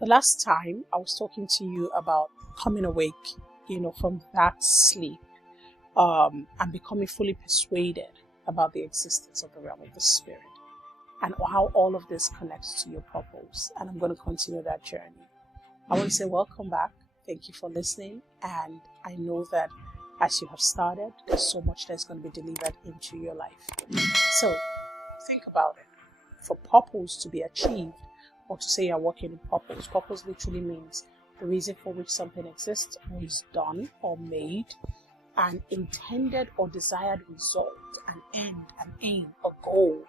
The last time I was talking to you about coming awake, from that sleep, and becoming fully persuaded about the existence of the realm of the spirit and how all of this connects to your purpose. And I'm going to continue that journey. I want to say welcome back. Thank you for listening. And I know that as you have started, there's so much that's going to be delivered into your life. So think about it. For purpose to be achieved, or to say you're working in purpose, purpose literally means the reason for which something exists or is done or made, an intended or desired result, an end, an aim, a goal,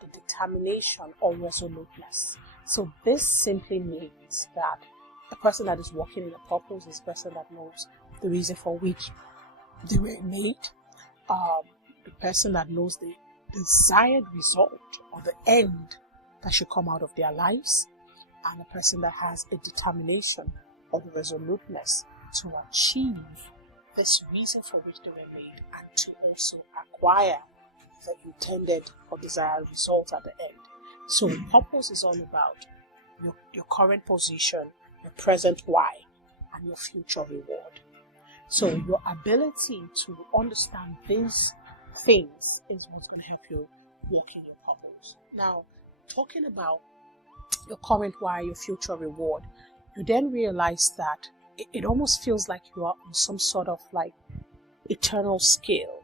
the determination or resoluteness. So this simply means that a person that is working in a purpose is a person that knows the reason for which they were made, the person that knows the desired result or the end that should come out of their lives, and a person that has a determination or the resoluteness to achieve this reason for which they were made and to also acquire the intended or desired result at the end. So purpose is all about your current position, your present why, and your future reward. So your ability to understand these things is what's going to help you walk in your purpose. Now, talking about your current why, your future reward, you then realize that it almost feels like you are on some sort of like eternal scale.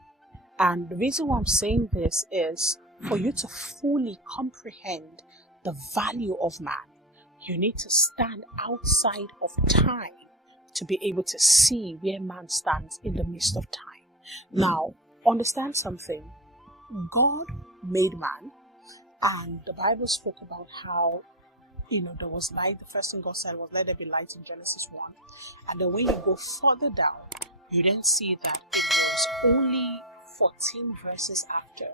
And the reason why I'm saying this is for you to fully comprehend the value of man, you need to stand outside of time to be able to see where man stands in the midst of time. Now, understand something. God made man, and the Bible spoke about how, there was light. The first thing God said was, let there be light in Genesis 1. And then when you go further down, you then see that it was only 14 verses after.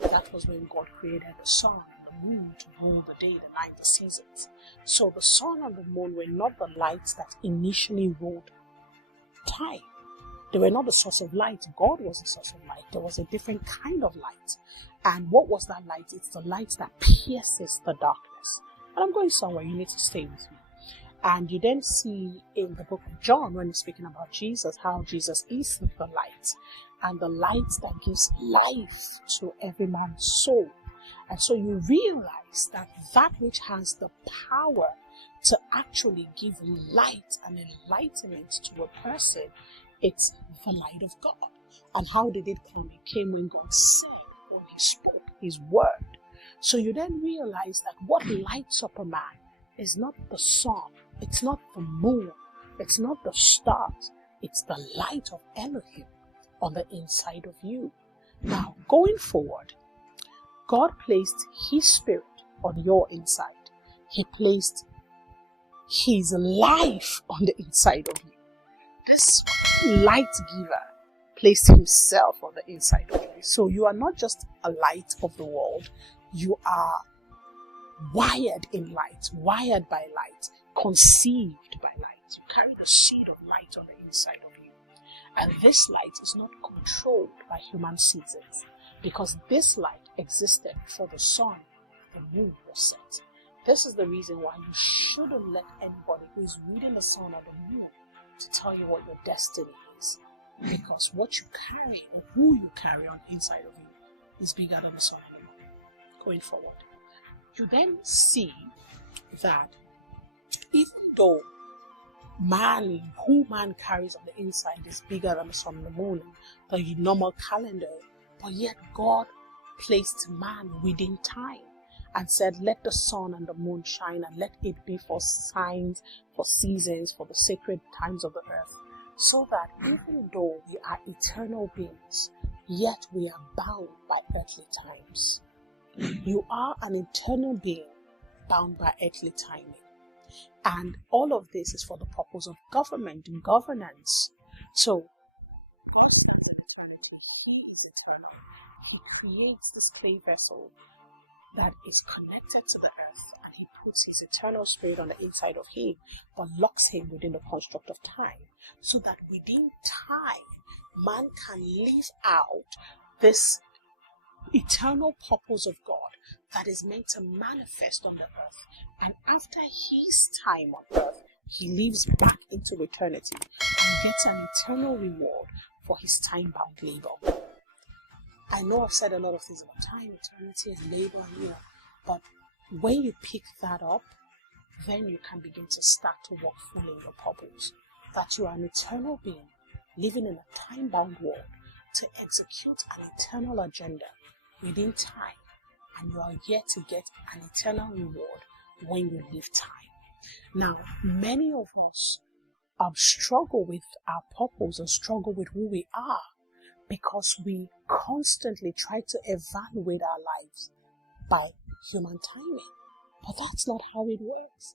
That was when God created the sun and the moon to rule the day, the night, the seasons. So the sun and the moon were not the lights that initially ruled time. They were not the source of light. God was the source of light. There was a different kind of light. And what was that light? It's the light that pierces the darkness. And I'm going somewhere. You need to stay with me. And you then see in the book of John, when he's speaking about Jesus, how Jesus is the light. And the light that gives life to every man's soul. And so you realize that which has the power to actually give light and enlightenment to a person, it's the light of God. And how did it come? It came when God said, when he spoke his word. So you then realize that what lights up a man is not the sun, it's not the moon, it's not the stars, it's the light of Elohim on the inside of you. Now, going forward, God placed his spirit on your inside. He placed his life on the inside of you. This light giver placed himself on the inside of you. So you are not just a light of the world. You are wired in light, wired by light, conceived by light. You carry the seed of light on the inside of you. And this light is not controlled by human seasons, because this light existed before the sun and the moon was set. This is the reason why you shouldn't let anybody who is reading the sun or the moon to tell you what your destiny is. Because what you carry or who you carry on the inside of you is bigger than the sun and the moon. Going forward, you then see that even though who man carries on the inside is bigger than the sun and the moon, the normal calendar, but yet God placed man within time and said, let the sun and the moon shine, and let it be for signs, for seasons, for the sacred times of the earth. So that even though we are eternal beings, yet we are bound by earthly times. You are an eternal being bound by earthly timing. And all of this is for the purpose of government and governance. So, God stands in eternity. He is eternal. He creates this clay vessel that is connected to the earth, and he puts his eternal spirit on the inside of him, but locks him within the construct of time, so that within time, man can live out this eternal purpose of God that is meant to manifest on the earth. And after his time on earth, he lives back into eternity and gets an eternal reward for his time-bound labor. I know I've said a lot of things about time, eternity, and labor, but when you pick that up, then you can begin to start to walk fully in your purpose. That you are an eternal being living in a time-bound world to execute an eternal agenda within time, and you are yet to get an eternal reward when you leave time. Now, many of us struggle with our purpose and struggle with who we are because we constantly try to evaluate our lives by human timing. But that's not how it works.